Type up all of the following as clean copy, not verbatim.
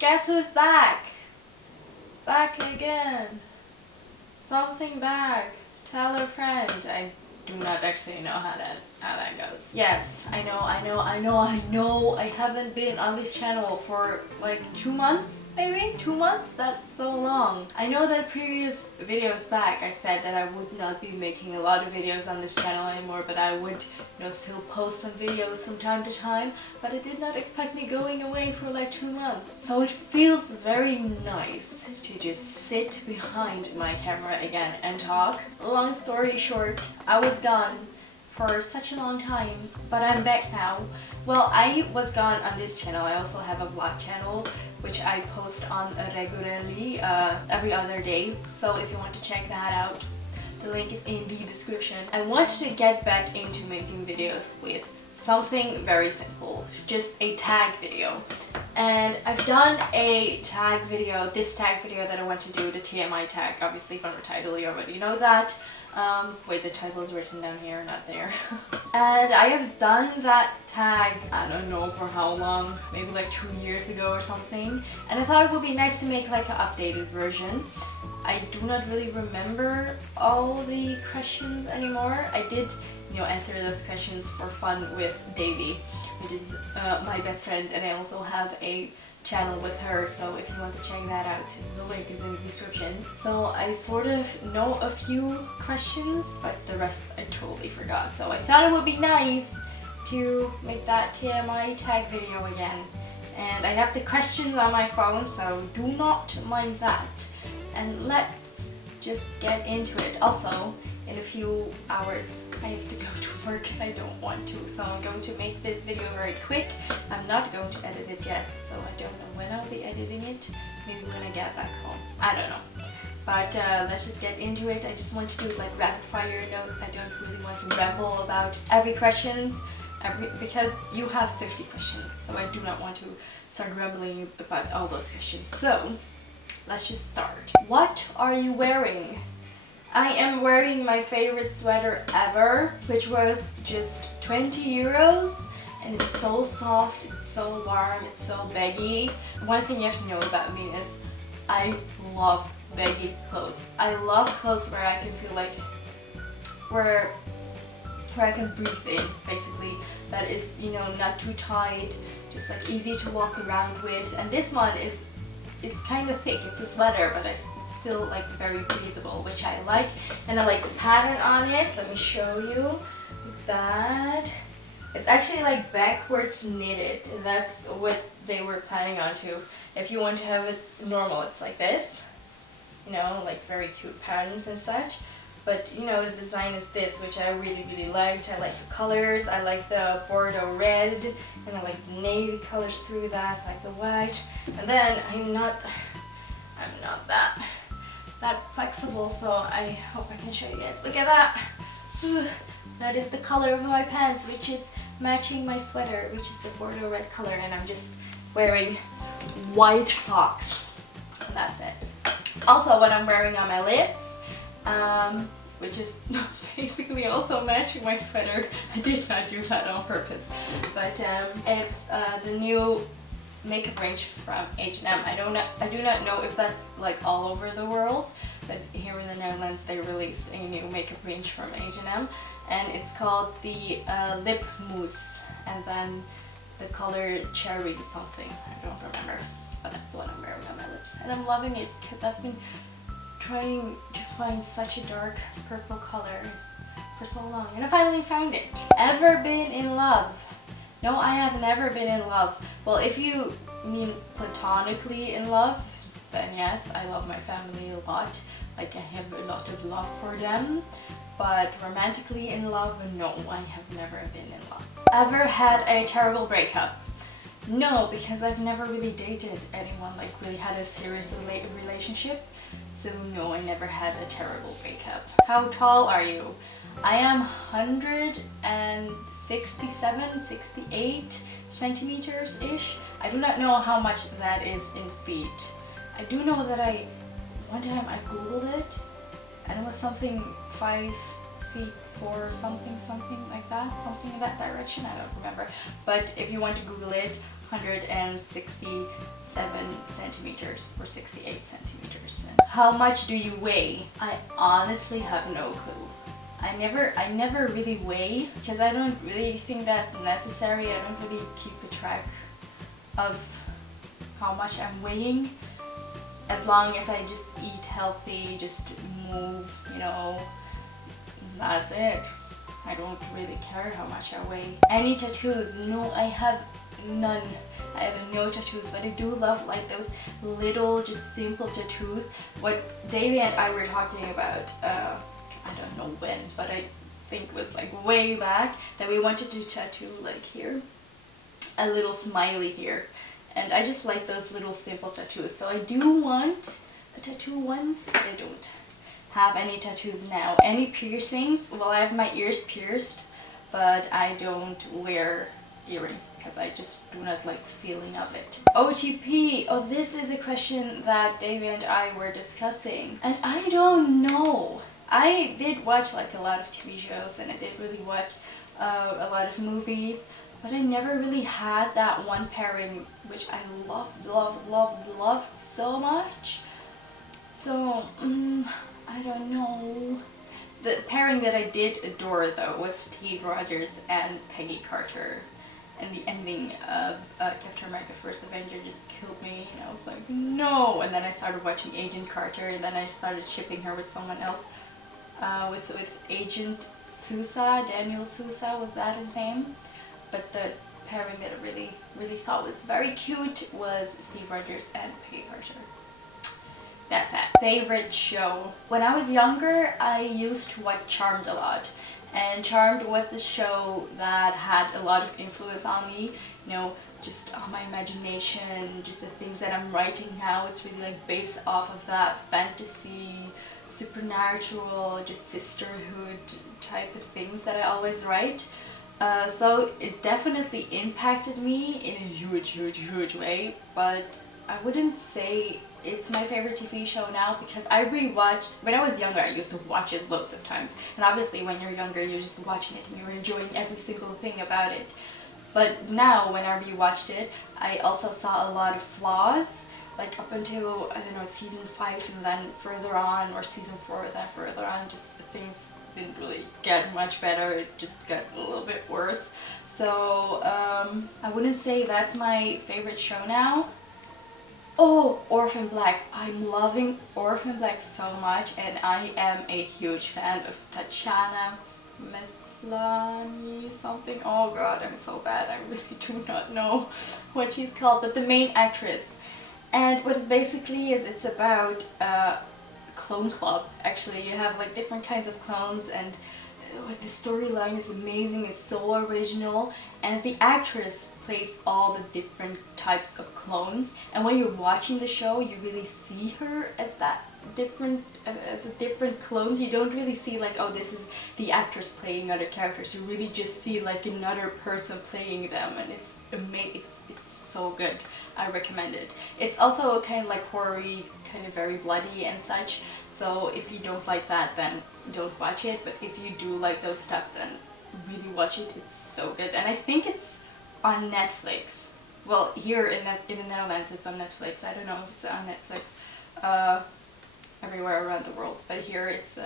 Guess who's back? Back again. Something back. Tell a friend. I do not actually know how that goes. Yes, I know. I haven't been on this channel for like 2 months, maybe? 2 months? That's so long. I know that previous videos back I said that I would not be making a lot of videos on this channel anymore, but I would, still post some videos from time to time, but I did not expect me going away for like 2 months. So it feels very nice to just sit behind my camera again and talk. Long story short, I was gone for such a long time, but I'm back now. Well, I was gone on this channel. I also have a vlog channel which I post on regularly every other day, so if you want to check that out, the link is in the description. I wanted to get back into making videos with something very simple, just a tag video. And I've done a tag video, this tag video that I want to do, the TMI tag, obviously from the title you already know that. Wait, the title is written down here, not there. And I have done that tag, I don't know for how long, maybe like 2 years ago or something. And I thought it would be nice to make like an updated version. I do not really remember all the questions anymore. I did, answer those questions for fun with Davy, which is my best friend, and I also have a channel with her, so if you want to check that out, the link is in the description. So I sort of know a few questions, but the rest I totally forgot. So I thought it would be nice to make that TMI tag video again. And I have the questions on my phone, so do not mind that. And let's just get into it. Also, in a few hours I have to go to work and I don't want to, so I'm going to make this video very quick. I'm not going to edit it yet, so I don't know when I'll be editing it. Maybe when I get back home. I don't know. But let's just get into it. I just want to do like rapid fire note. I don't really want to ramble about every questions, because you have 50 questions, so I do not want to start rambling about all those questions. So let's just start. What are you wearing? I am wearing my favorite sweater ever, which was just 20 euros, and it's so soft, it's so warm, it's so baggy. One thing you have to know about me is I love baggy clothes. I love clothes where I can feel like where I can breathe in, basically. That is, not too tight, just like easy to walk around with. And this one is kind of thick. It's a sweater, but it's still like very breathable, which I like. And I like the pattern on it. Let me show you that. It's actually like backwards knitted. That's what they were planning on to. If you want to have it normal, it's like this. Like very cute patterns and such. But the design is this, which I really, really liked. I like the colors, I like the Bordeaux red, and I like the navy colors through that, I like the white. And then I'm not that flexible, so I hope I can show you guys. Look at that. That is the color of my pants, which is matching my sweater, which is the Bordeaux red color, and I'm just wearing white socks. That's it. Also, what I'm wearing on my lips, which is basically also matching my sweater. I did not do that on purpose, but it's the new makeup range from H&M. I do not know if that's like all over the world, but here in the Netherlands they released a new makeup range from H&M, and it's called the Lip Mousse, and then the color cherry something. I don't remember, but that's what I'm wearing on my lips, and I'm loving it because I've been trying to find such a dark purple color for so long, and I finally found it. Ever been in love? No, I have never been in love. Well, if you mean platonically in love, then yes, I love my family a lot. Like, I have a lot of love for them. But romantically in love, no, I have never been in love. Ever had a terrible breakup? No, because I've never really dated anyone, like really had a serious relationship. So no, I never had a terrible breakup. How tall are you? I am 167, 68 centimeters-ish. I do not know how much that is in feet. I do know that one time I googled it, and it was something 5 feet 4 or something like that, something in that direction, I don't remember. But if you want to Google it, 167 centimeters or 68 centimeters. How much do you weigh? I honestly have no clue. I never really weigh because I don't really think that's necessary. I don't really keep a track of how much I'm weighing. As long as I just eat healthy, just move, you know, that's it. I don't really care how much I weigh. Any tattoos? No, I have none. I have no tattoos, but I do love like those little, just simple tattoos. What Davey and I were talking about, I don't know when, but I think it was like way back, that we wanted to tattoo like here, a little smiley here. And I just like those little simple tattoos. So I do want a tattoo once, but I don't have any tattoos now. Any piercings? Well, I have my ears pierced, but I don't wear earrings because I just do not like the feeling of it. OTP. Oh, this is a question that Davey and I were discussing, and I don't know. I did watch like a lot of TV shows and I did really watch a lot of movies, but I never really had that one pairing which I loved so much. So, I don't know. The pairing that I did adore though was Steve Rogers and Peggy Carter. And the ending of Captain America First Avenger just killed me. And I was like, no! And then I started watching Agent Carter, and then I started shipping her with someone else. With Agent Sousa, Daniel Sousa, was that his name? But the pairing that I really thought was very cute was Steve Rogers and Peggy Carter. That's it. Favorite show? When I was younger, I used to watch Charmed a lot. And Charmed was the show that had a lot of influence on me. You know, just on my imagination, just the things that I'm writing now. It's really like based off of that fantasy, supernatural, just sisterhood type of things that I always write. So it definitely impacted me in a huge way, but I wouldn't say it's my favorite TV show now because I rewatched, when I was younger I used to watch it loads of times, and obviously when you're younger you're just watching it and you're enjoying every single thing about it. But now when I rewatched it, I also saw a lot of flaws, like up until, I don't know, season 5 and then further on, or season 4 and then further on, just things didn't really get much better, it just got a little bit worse. So I wouldn't say that's my favorite show now. Oh, Orphan Black. I'm loving Orphan Black so much, and I am a huge fan of Tatiana Maslany something. Oh god, I'm so bad. I really do not know what she's called, but the main actress. And what it basically is, it's about a clone club. Actually, you have like different kinds of clones, and the storyline is amazing, it's so original, and the actress plays all the different types of clones, and when you're watching the show you really see her as that different, as a different clones. You don't really see like, oh, this is the actress playing other characters. You really just see like another person playing them, and it's amazing. It's so good. I recommend it. It's also kind of like horror-y, kind of very bloody and such. So if you don't like that, then don't watch it. But if you do like those stuff, then really watch it. It's so good. And I think it's on Netflix. Well, here in the Netherlands, it's on Netflix. I don't know if it's on Netflix everywhere around the world. But here it's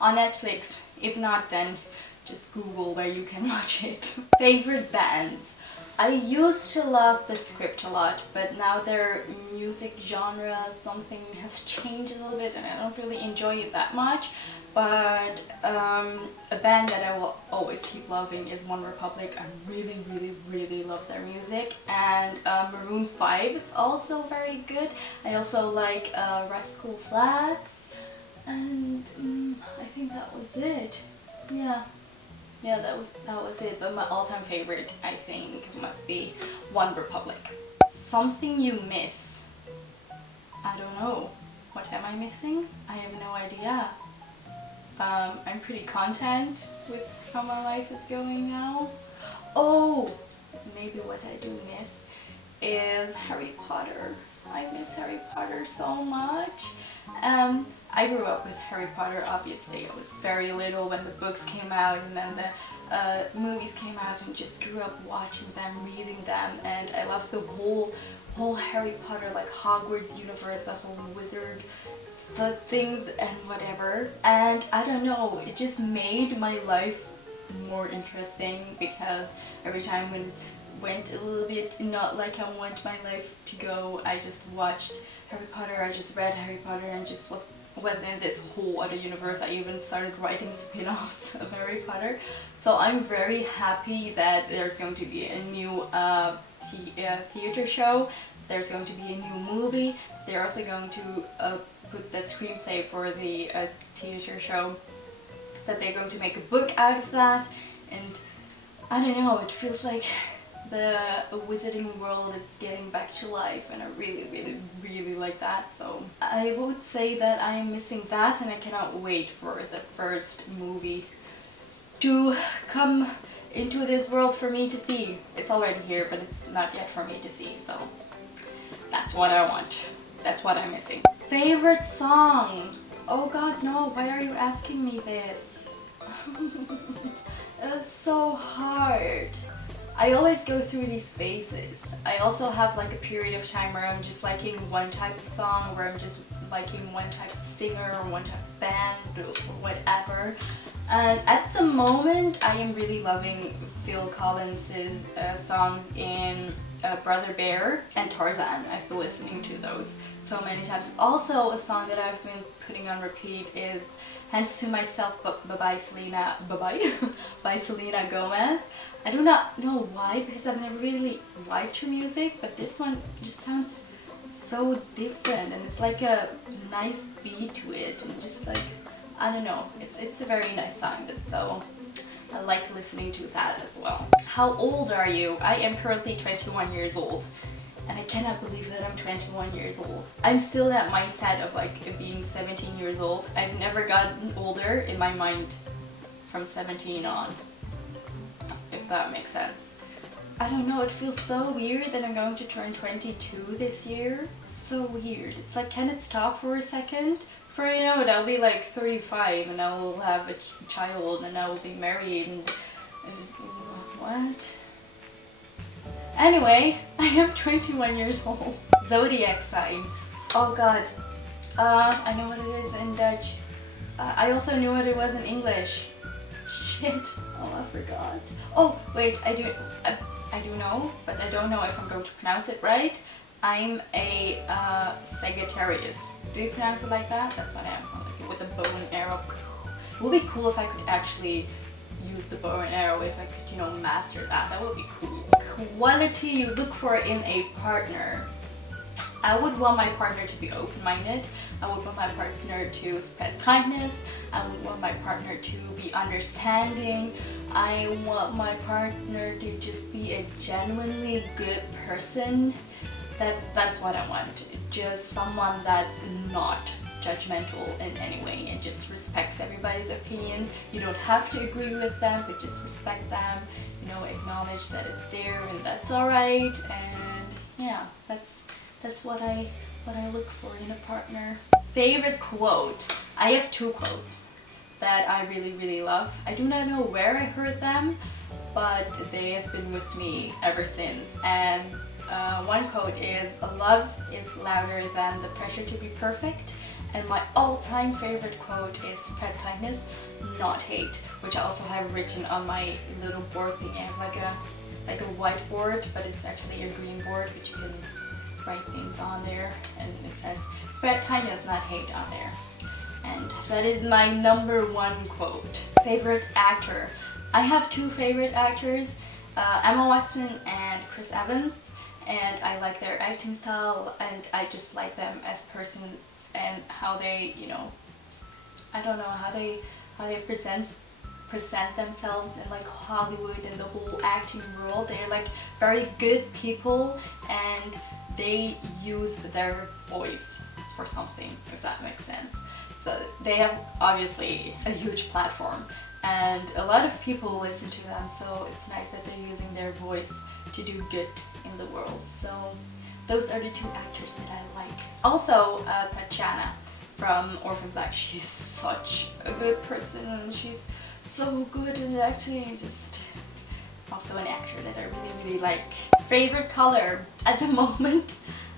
on Netflix. If not, then just Google where you can watch it. Favorite bands? I used to love The Script a lot, but now their music genre, something has changed a little bit and I don't really enjoy it that much. But a band that I will always keep loving is One Republic. I really love their music. And Maroon 5 is also very good. I also like Rascal Flatts, and I think that was it. Yeah, that was it. But my all-time favorite, I think, must be One Republic. Something you miss? I don't know. What am I missing? I have no idea. I'm pretty content with how my life is going now. Oh, maybe what I do miss is Harry Potter. I miss Harry Harry Potter so much. I grew up with Harry Potter, obviously. I was very little when the books came out, and then the movies came out, and just grew up watching them, reading them, and I love the whole Harry Potter, like Hogwarts universe, the whole wizard, the things and whatever. And I don't know, it just made my life more interesting, because every time when it went a little bit not like I want my life to go, I just watched Harry Potter, I just read Harry Potter, and just was in this whole other universe. I even started writing spin-offs of Harry Potter. So I'm very happy that there's going to be a new theater show, there's going to be a new movie, they're also going to put the screenplay for the theater show, that they're going to make a book out of that, and I don't know, it feels like the wizarding world is getting back to life, and I really like that. So I would say that I am missing that, and I cannot wait for the first movie to come into this world for me to see. It's already here, but it's not yet for me to see, so that's what I want. That's what I'm missing. Favorite song? Oh god, no, why are you asking me this? It's so hard. I always go through these phases. I also have like a period of time where I'm just liking one type of song, where I'm just liking one type of singer or one type of band or whatever. And at the moment, I am really loving Phil Collins's songs in Brother Bear and Tarzan. I've been listening to those so many times. Also, a song that I've been putting on repeat is Hands to Myself by Selena by Selena Gomez. I do not know why, because I've never really liked her music, but this one just sounds so different, and it's like a nice beat to it, and just like, I don't know, it's a very nice song, so I like listening to that as well. How old are you? I am currently 21 years old, and I cannot believe that I'm 21 years old. I'm still in that mindset of like being 17 years old. I've never gotten older in my mind from 17 on, if that makes sense. I don't know, it feels so weird that I'm going to turn 22 this year. So weird. It's like, can it stop for a second? For you know it, I'll be like 35 and I will have a child and I will be married and just, what? Anyway, I am 21 years old. Zodiac sign. Oh god. I know what it is in Dutch. I also knew what it was in English. Shit. Oh, I forgot. Oh, wait, I do know, but I don't know if I'm going to pronounce it right. I'm a Sagittarius. Do you pronounce it like that? That's what I am. With the bow and arrow. It would be cool if I could actually use the bow and arrow, if I could, you know, master that. That would be cool. Quality you look for in a partner. I would want my partner to be open-minded. I would want my partner to spread kindness. I would want my partner to be understanding. I want my partner to just be a genuinely good person. That's what I want. Just someone that's not judgmental in any way and just respects everybody's opinions. You don't have to agree with them, but just respect them. You know, acknowledge that it's there and that's alright. And yeah, that's what I look for in a partner. Favorite quote. I have two quotes that I really love. I do not know where I heard them, but they have been with me ever since. And one quote is, love is louder than the pressure to be perfect. And my all-time favorite quote is, spread kindness, not hate, which I also have written on my little board thing. I have like a whiteboard, but it's actually a green board, which you can write things on there, and it says spread kindness, not hate on there. And that is my #1 quote. Favorite actor. I have two favorite actors, Emma Watson and Chris Evans, and I like their acting style, and I just like them as persons and how they, you know, I don't know, how they present themselves in like Hollywood and the whole acting world. They're like very good people, and they use their voice for something, if that makes sense. So they have obviously a huge platform, and a lot of people listen to them, so it's nice that they're using their voice to do good in the world. So those are the two actors that I like. Also, Tatiana from Orphan Black. She's such a good person and she's so good at acting. Just also an actor that I really, really like. Favorite color? At the moment,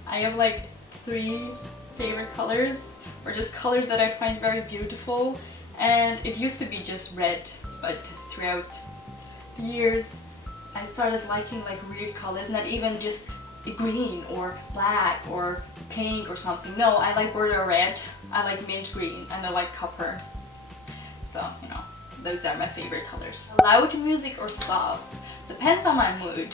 I have like 3 favorite colors, or just colors that I find very beautiful. And it used to be just red, but throughout the years, I started liking like weird colors, not even just green or black or pink or something. No, I like Bordeaux red, I like mint green, and I like copper. So, you know, those are my favorite colors. Loud music or soft? Depends on my mood,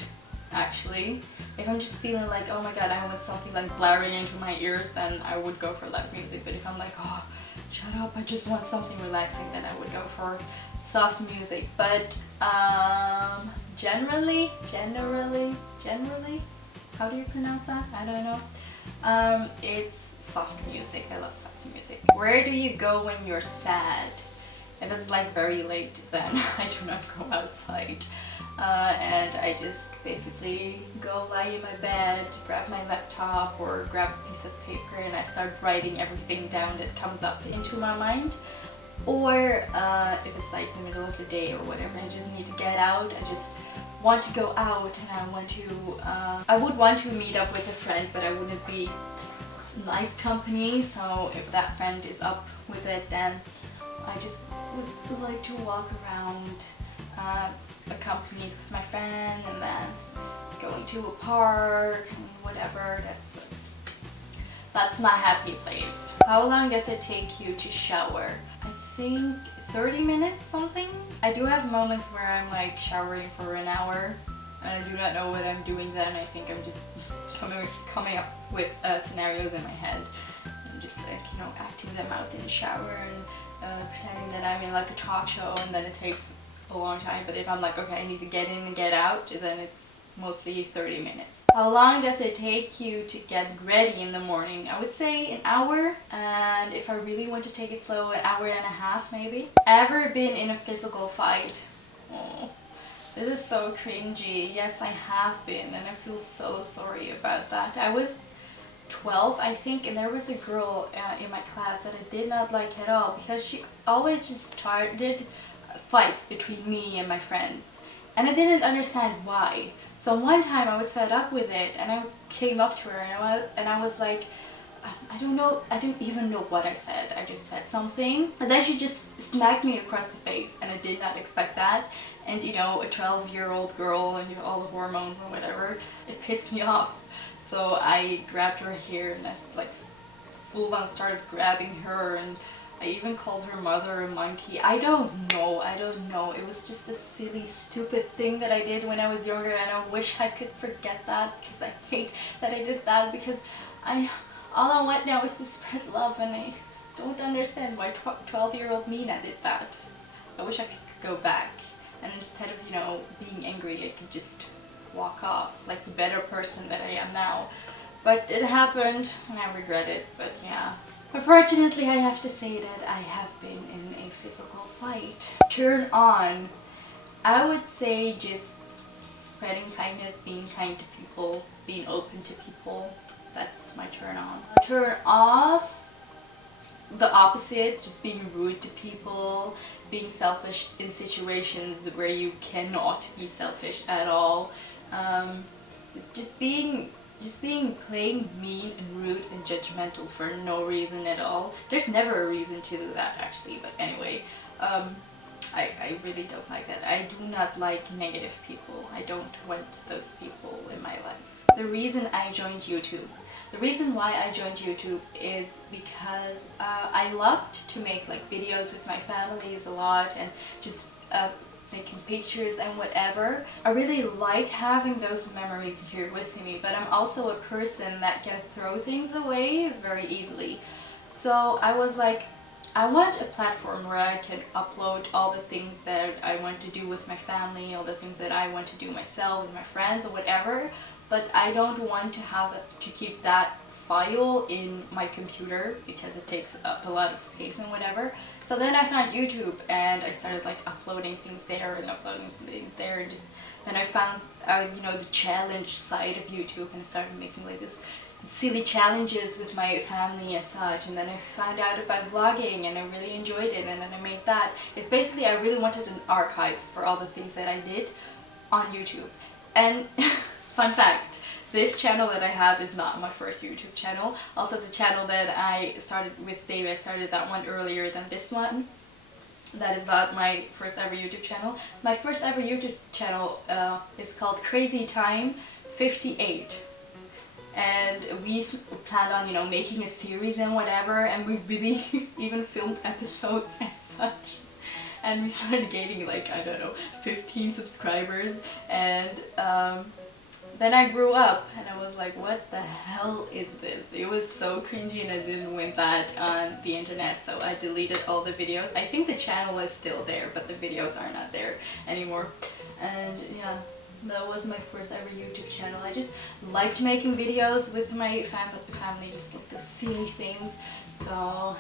actually. If I'm just feeling like, oh my god, I want something like blaring into my ears, then I would go for loud music. But if I'm like, oh, shut up, I just want something relaxing, then I would go for soft music. But generally, how do you pronounce that? I don't know. It's soft music. I love soft music. Where do you go when you're sad? If it's like very late, then I do not go outside. And I just basically go lie in my bed, grab my laptop or grab a piece of paper, and I start writing everything down that comes up into my mind. Or if it's like the middle of the day or whatever, I just need to get out. I just want to go out and I would want to meet up with a friend, but I wouldn't be nice company. So if that friend is up with it, then I just would like to walk around accompanied with my friend, and then going to a park and whatever. That's my happy place. How long does it take you to shower? I think 30 minutes something. I do have moments where I'm like showering for an hour and I do not know what I'm doing then. I think I'm just coming up with scenarios in my head and just like, you know, acting them out in the shower and pretending that I'm in like a talk show, and then it takes a long time. But if I'm like, okay, I need to get in and get out, then it's mostly 30 minutes. How long does it take you to get ready in the morning? I would say an hour, and if I really want to take it slow, an hour and a half maybe. Ever been in a physical fight? Oh, this is so cringy. Yes, I have been, and I feel so sorry about that. I was 12, I think, and there was a girl in my class that I did not like at all, because she always just started fights between me and my friends, and I didn't understand why. So one time I was fed up with it, and I came up to her and I was like, I don't know, I don't even know what I said. I just said something, and then she just smacked me across the face, and I did not expect that. And you know, a 12-year-old girl and you know, all the hormones or whatever, it pissed me off. So I grabbed her hair and I like full on started grabbing her, and I even called her mother a monkey. I don't know. It was just a silly, stupid thing that I did when I was younger, and I wish I could forget that, because I hate that I did that, because all I want now is to spread love, and I don't understand why 12-year-old Mina did that. I wish I could go back, and instead of, you know, being angry, I could just walk off like the better person that I am now. But it happened and I regret it, but yeah. Unfortunately, I have to say that I have been in a physical fight. Turn on. I would say just spreading kindness, being kind to people, being open to people. That's my turn on. Turn off. The opposite, just being rude to people, being selfish in situations where you cannot be selfish at all. Just being plain mean and rude and judgmental for no reason at all. There's never a reason to do that, actually, but anyway, I really don't like that. I do not like negative people. I don't want those people in my life. The reason I joined YouTube. The reason why I joined YouTube is because I loved to make like videos with my families a lot, and just making pictures and whatever. I really like having those memories here with me, but I'm also a person that can throw things away very easily. So I was like, I want a platform where I can upload all the things that I want to do with my family, all the things that I want to do myself with my friends or whatever, but I don't want to have to keep that file in my computer because it takes up a lot of space and whatever. So then I found YouTube and I started like uploading things there and uploading things there, and just then I found you know, the challenge side of YouTube, and I started making like this silly challenges with my family and such, and then I found out about vlogging and I really enjoyed it, and then I made that. It's basically, I really wanted an archive for all the things that I did on YouTube. And fun fact, this channel that I have is not my first YouTube channel. Also, the channel that I started with David, I started that one earlier than this one. That is not my first ever YouTube channel. My first ever YouTube channel is called Crazy Time 58. And we planned on, you know, making a series and whatever, and we really even filmed episodes and such. And we started gaining like, I don't know, 15 subscribers, and then I grew up and I was like, what the hell is this? It was so cringy and I didn't want that on the internet, so I deleted all the videos. I think the channel is still there, but the videos are not there anymore. And yeah, that was my first ever YouTube channel. I just liked making videos with my family, just like the silly things. So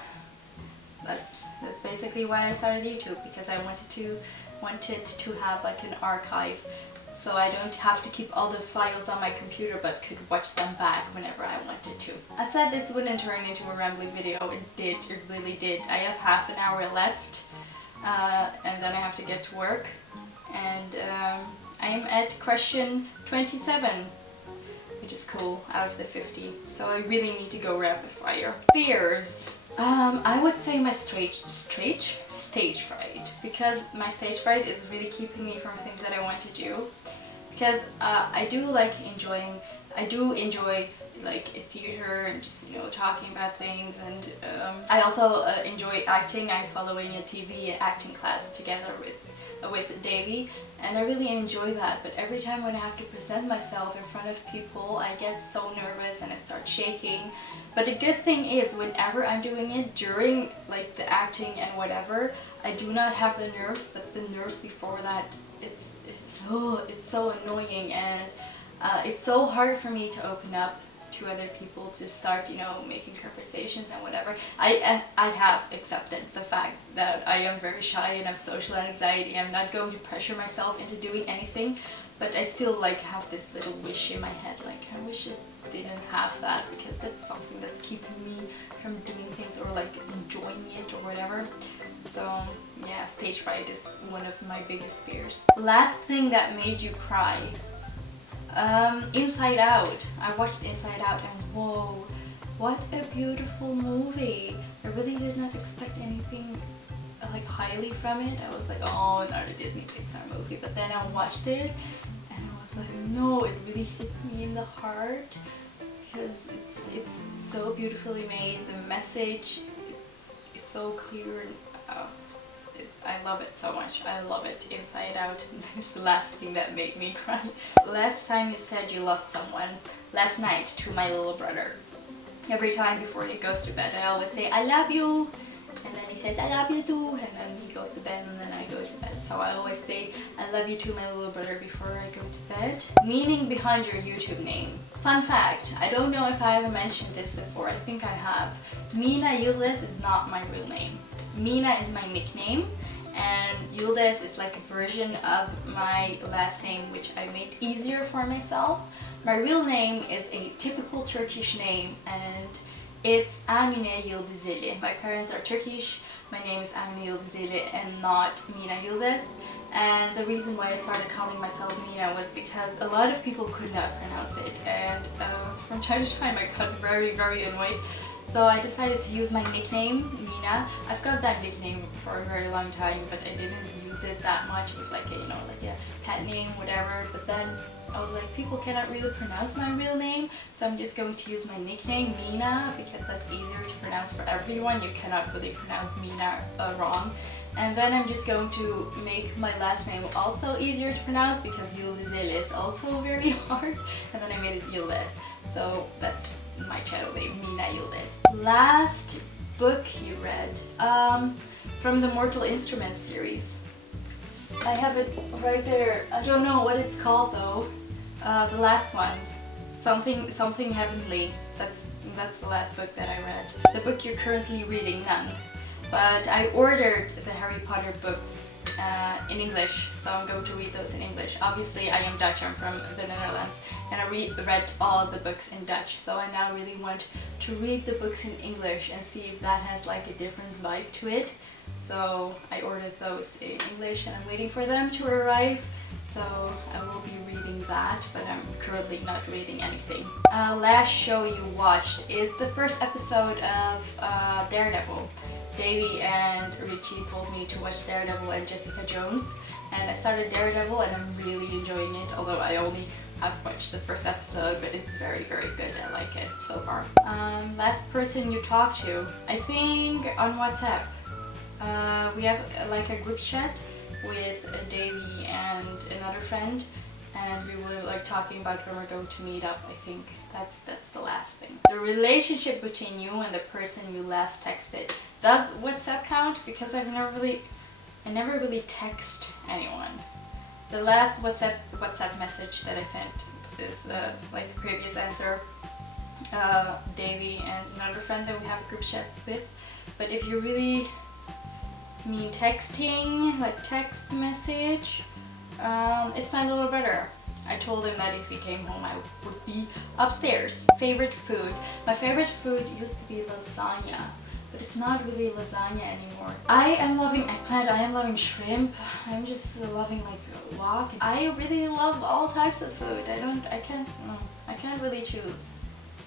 that's basically why I started YouTube, because I wanted to have like an archive, so I don't have to keep all the files on my computer but could watch them back whenever I wanted to. I said this wouldn't turn into a rambling video. It did, it really did. I have half an hour left and then I have to get to work, and I'm at question 27, which is cool, out of the 50. So I really need to go rapid fire. Fears. I would say my stage fright, because my stage fright is really keeping me from things that I want to do. Because I do enjoy like theater and just, you know, talking about things, and I also enjoy acting. I'm following a TV and acting class together with Davey, and I really enjoy that. But every time when I have to present myself in front of people, I get so nervous and I start shaking. But the good thing is, whenever I'm doing it during like the acting and whatever, I do not have the nerves, but the nerves before that, it's so annoying, and it's so hard for me to open up to other people, to start, you know, making conversations and whatever. I have accepted the fact that I am very shy and have social anxiety. I'm not going to pressure myself into doing anything, but I still like have this little wish in my head, like I wish it didn't have that, because that's something that's keeping me from doing things or like enjoying it or whatever. So yeah, stage fright is one of my biggest fears. Last thing that made you cry. Inside Out. I watched Inside Out and whoa, what a beautiful movie. I really did not expect anything like highly from it. I was like, oh, another Disney Pixar movie. But then I watched it and I was like, no, it really hit me in the heart, because it's so beautifully made. The message is so clear, and I love it so much. I love it. Inside Out. It's the last thing that made me cry. Last time you said you loved someone. Last night to my little brother. Every time before he goes to bed, I always say, I love you. And then he says, I love you too. And then he goes to bed, and then I go to bed. So I always say, I love you too, my little brother, before I go to bed. Meaning behind your YouTube name. Fun fact, I don't know if I ever mentioned this before. I think I have. Mina Youre is not my real name. Mina is my nickname, and Youre is like a version of my last name, which I made easier for myself. My real name is a typical Turkish name, and it's Amine Yıldızeli. My parents are Turkish. My name is Amine Yıldızeli and not Mina Yıldız. And the reason why I started calling myself Mina was because a lot of people could not pronounce it, and from time to time I got very annoyed. So I decided to use my nickname, Mina. I've got that nickname for a very long time, but I didn't use it that much. It was like a, you know, like a pet name, whatever. But then I was like, people cannot really pronounce my real name, so I'm just going to use my nickname, Mina, because that's easier to pronounce for everyone. You cannot really pronounce Mina wrong. And then I'm just going to make my last name also easier to pronounce, because Yıldızeli is also very hard. And then I made it Yıldız. So that's my channel name, Mina Yıldız. Last book you read? From the Mortal Instruments series. I have it right there. I don't know what it's called though. The last one. Something Heavenly. That's the last book that I read. The book you're currently reading, None. But I ordered the Harry Potter books in English, so I'm going to read those in English. Obviously, I am Dutch, I'm from the Netherlands, and I read all the books in Dutch, so I now really want to read the books in English and see if that has like a different vibe to it. So I ordered those in English and I'm waiting for them to arrive. So I will be reading that, but I'm currently not reading anything. Last show you watched is the first episode of Daredevil. Davey and Richie told me to watch Daredevil and Jessica Jones, and I started Daredevil and I'm really enjoying it, although I only have watched the first episode, but it's very, very good. I like it so far. Last person you talked to, I think on WhatsApp. We have like a group chat with Davey and another friend, and we were like talking about when we're going to meet up. I think that's the last thing. The relationship between you and the person you last texted. Does WhatsApp count? Because I never really text anyone. The last WhatsApp message that I sent is like the previous answer. Davey and another friend that we have a group chat with. But if you really mean texting, like text message, it's my little brother. I told him that if he came home I would be upstairs. Favorite food. My favorite food used to be lasagna, but it's not really lasagna anymore. I am loving eggplant, I am loving shrimp, I'm just loving like wok. I really love all types of food. I can't really choose.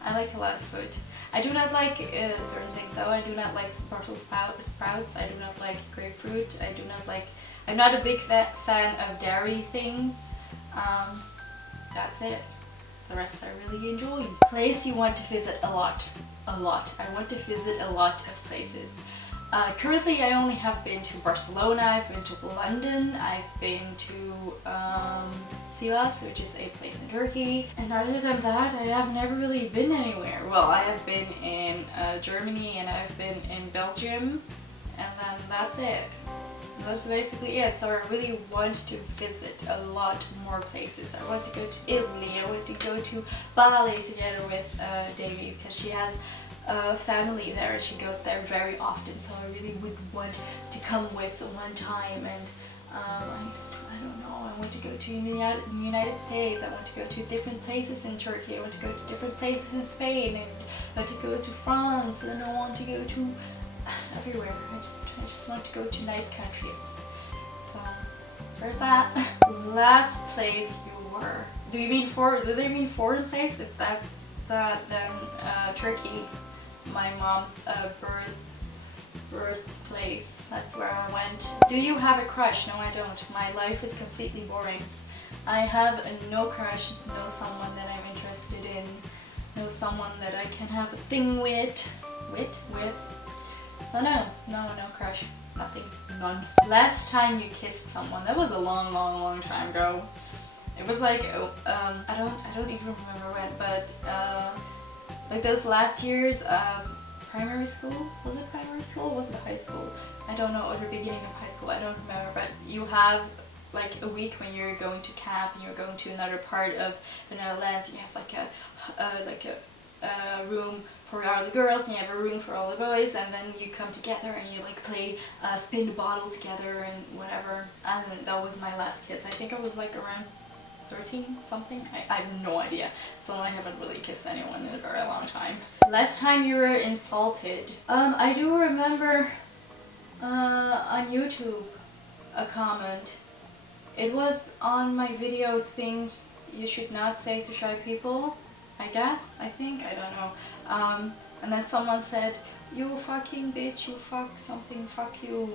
I like a lot of food. I do not like certain things though. I do not like Brussels sprouts. I do not like grapefruit. I'm not a big fan of dairy things. That's it. The rest I really enjoy. Place you want to visit a lot. A lot. I want to visit a lot of places. Currently I only have been to Barcelona, I've been to London, I've been to Sivas, which is a place in Turkey. And other than that, I have never really been anywhere. Well, I have been in Germany and I've been in Belgium, and then that's it. That's basically it. So I really want to visit a lot more places. I want to go to Italy, I want to go to Bali together with Davy, because she has family there and she goes there very often, so I really would want to come with one time. And I don't know, I want to go to the United States, I want to go to different places in Turkey, I want to go to different places in Spain, and I want to go to France, and I want to go to everywhere. I just want to go to nice countries. So there's that. Last place you were. Do they mean foreign place? If that's that, then Turkey. My mom's birthplace. That's where I went. Do you have a crush? No, I don't. My life is completely boring. I have no crush, no someone that I'm interested in, no someone that I can have a thing with. So no crush. Nothing. None. Last time you kissed someone. That was a long time ago. It was like I don't even remember when, but like those last years of primary school. Was it primary school or was it high school? I don't know, or the beginning of high school, I don't remember, but you have like a week when you're going to camp and you're going to another part of the Netherlands, and you have like a room for all the girls and you have a room for all the boys, and then you come together and you like play spin the bottle together and whatever. And that was my last kiss. I think I was like around 13 something. I have no idea. So I haven't really kissed anyone in a very long time. Last time you were insulted. I do remember on YouTube a comment. It was on my video things you should not say to shy people, I guess, I think, I don't know. And then someone said, you fucking bitch, you fuck something, fuck you.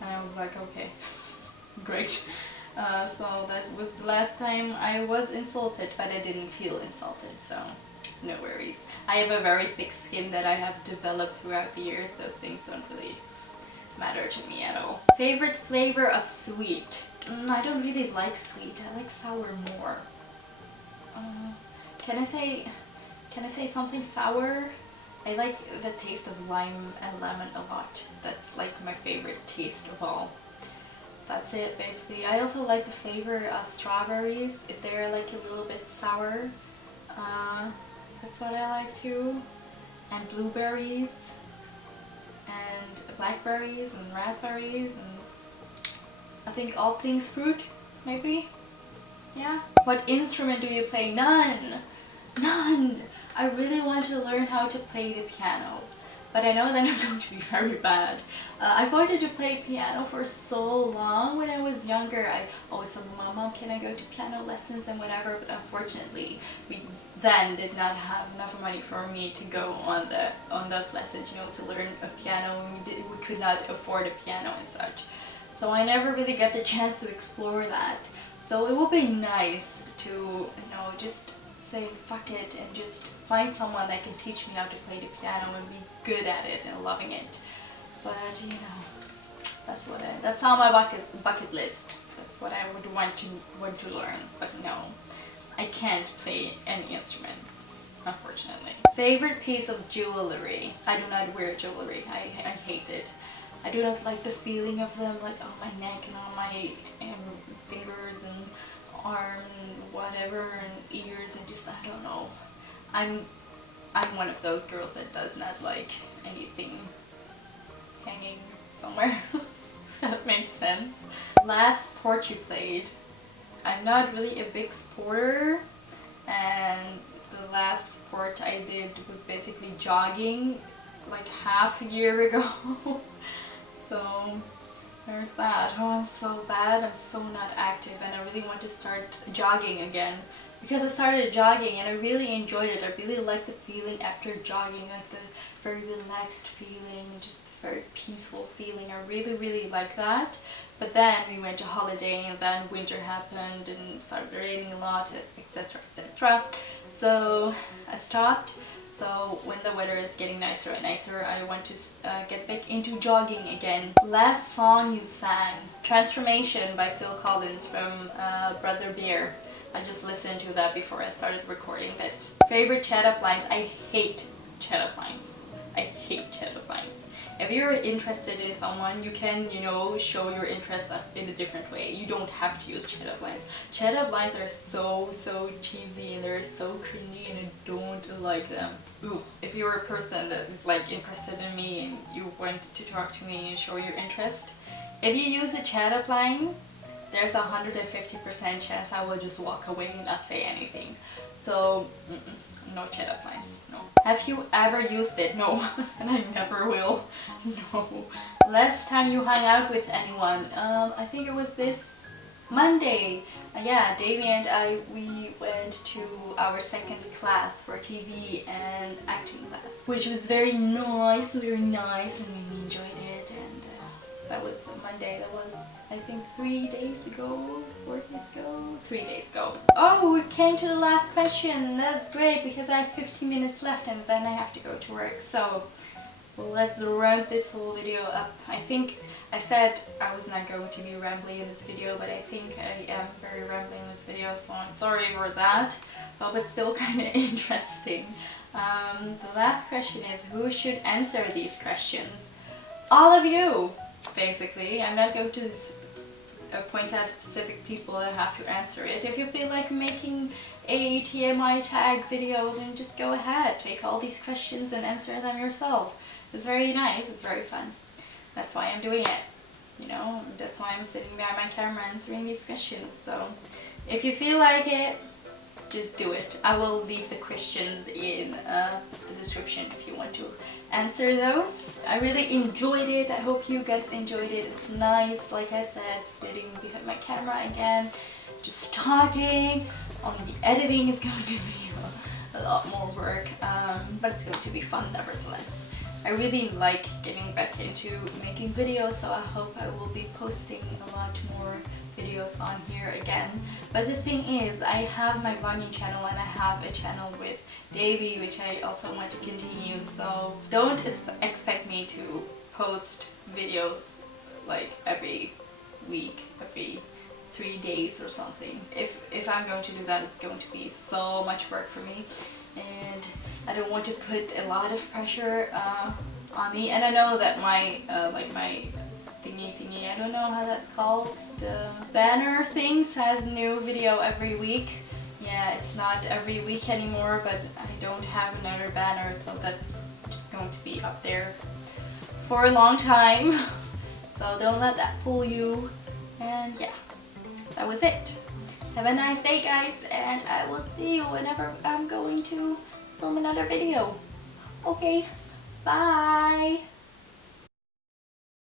And I was like, okay, great. So that was the last time I was insulted, but I didn't feel insulted, so no worries. I have a very thick skin that I have developed throughout the years. Those things don't really matter to me at all. Favorite flavor of sweet? I don't really like sweet. I like sour more. Can I say something sour? I like the taste of lime and lemon a lot. That's like my favorite taste of all. That's it basically. I also like the flavor of strawberries if they're like a little bit sour. That's what I like too. And blueberries. and blackberries and raspberries and I think all things fruit, maybe. Yeah. What instrument do you play? None. None. I really want to learn how to play the piano, but I know that I'm going to be very bad. I wanted to play piano for so long when I was younger. I always told my mom, can I go to piano lessons and whatever, but unfortunately we then did not have enough money for me to go on those lessons, you know, to learn a piano. We could not afford a piano and such. So I never really got the chance to explore that. So it would be nice to, you know, just say fuck it and just find someone that can teach me how to play the piano and be good at it and loving it. But you know, that's on my bucket list. That's what I would want to learn. But no, I can't play any instruments, unfortunately. Favorite piece of jewelry? I do not wear jewelry. I hate it. I do not like the feeling of them, like on my neck and on my fingers and arm and whatever and ears and just, I don't know. I'm one of those girls that does not like anything hanging somewhere. If that makes sense. Last sport you played? I'm not really a big sporter, and the last sport I did was basically jogging like half a year ago. So there's that. Oh, I'm so bad. I'm so not active and I really want to start jogging again. Because I started jogging and I really enjoyed it. I really like the feeling after jogging, like the very relaxed feeling, just the very peaceful feeling. I really, really like that. But then we went to holiday and then winter happened and started raining a lot, etc, etc. So I stopped. So when the weather is getting nicer and nicer, I want to get back into jogging again. Last song you sang? Transformation by Phil Collins from Brother Bear. I just listened to that before I started recording this. Favorite chat up lines? I hate chat up lines. I hate chat up lines. If you're interested in someone, you can, you know, show your interest in a different way. You don't have to use chat up lines. Chat up lines are so cheesy and they're so cringy and I don't like them. Ooh. If you're a person that is like interested in me and you want to talk to me and show your interest, if you use a chat up line, there's a 150% chance I will just walk away and not say anything. So, no chat up lines, no. Have you ever used it? No, and I never will. No. Last time you hung out with anyone? I think it was this Monday. Yeah, Davey and I, we went to our second class for TV and acting class, which was very nice, and we enjoyed it. And that was Monday. That was, I think, 3 days ago, 4 days ago, 3 days ago. Oh, we came to the last question. That's great because I have 15 minutes left and then I have to go to work. So let's wrap this whole video up. I think I said I was not going to be rambling in this video, but I think I am very rambling in this video, so I'm sorry for that. But still kind of interesting. The last question is, who should answer these questions? All of you, basically. I'm not going to point out specific people that have to answer it. If you feel like making a TMI tag video, then just go ahead. Take all these questions and answer them yourself. It's very nice, it's very fun. That's why I'm doing it. You know, that's why I'm sitting behind my camera answering these questions. So if you feel like it, just do it. I will leave the questions in the description if you want to answer those. I really enjoyed it. I hope you guys enjoyed it. It's nice, like I said, sitting behind my camera again, just talking. Only the editing is going to be a lot more work, but it's going to be fun nevertheless. I really like getting back into making videos, so I hope I will be posting a lot more videos on here again. But the thing is, I have my vlogging channel and I have a channel with Davey, which I also want to continue, so don't expect me to post videos like every week, every 3 days or something. If I'm going to do that, it's going to be so much work for me, and I don't want to put a lot of pressure on me. And I know that my like my thingy, I don't know how that's called, the banner things, has new video every week. Yeah, it's not every week anymore, but I don't have another banner, so that's just going to be up there for a long time. So don't let that fool you. And yeah, that was it. Have a nice day, guys, and I will see you whenever I'm going to film another video. Okay, bye.